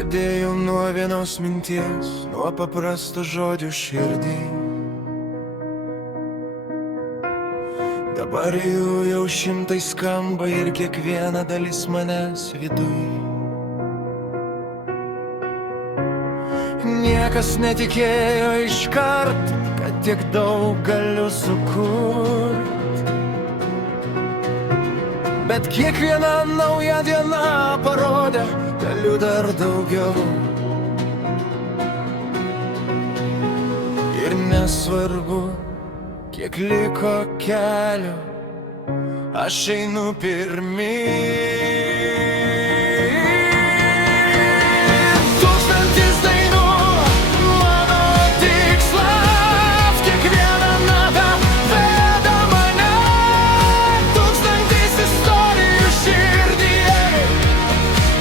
Pradėjau nuo vienos minties, nuo paprasto žodžio širdį. Dabar jų jau šimtai skamba ir kiekviena dalis manęs viduj. Niekas netikėjo iškart, kad tiek daug galiu sukurt. Bet kiekviena nauja diena parodė, galiu dar daugiau. Ir nesvarbu, kiek liko kelio, aš einu pirmyn. Tūkstantis dainų mano tikslas, kiekviena nata veda mane. Tūkstantis istorijų širdyje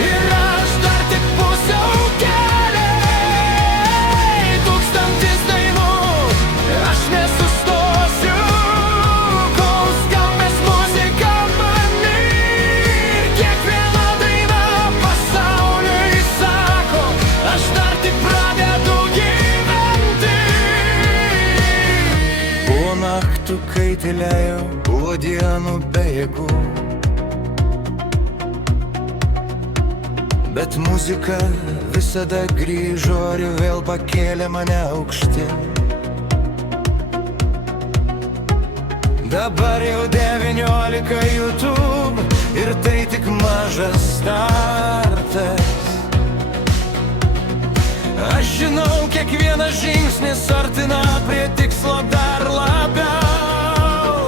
ir aš dar tik pusiau kelio. Tūkstantis dainų, aš nesustosiu, kol skambės muzika man. Ir kiekviena daina pasauliui sako, aš dar tik pradedu gyventi. Buvo naktų, kai tylėjau, buvo dienų be jėgų, bet muzika visada grįžo ir vėl pakėlė mane aukštyn. Dabar jau 19 YouTube ir tai tik mažas startas. Aš žinau, kiekvienas žingsnis artina prie tikslo dar labiau.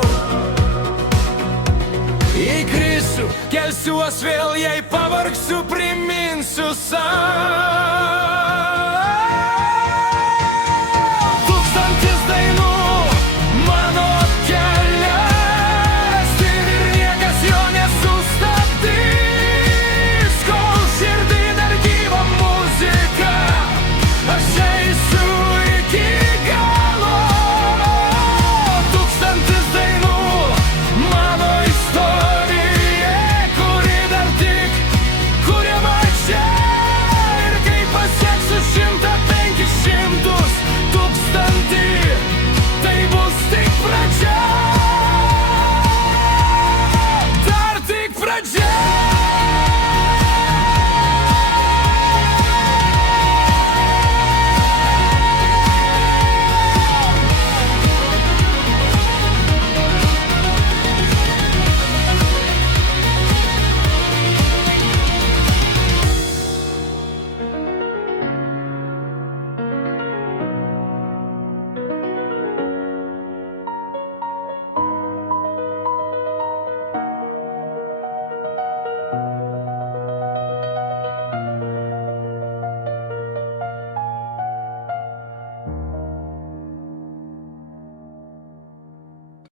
Jei krisiu, kelsiuos vėl, jei pavargsiu, priminsiu sau.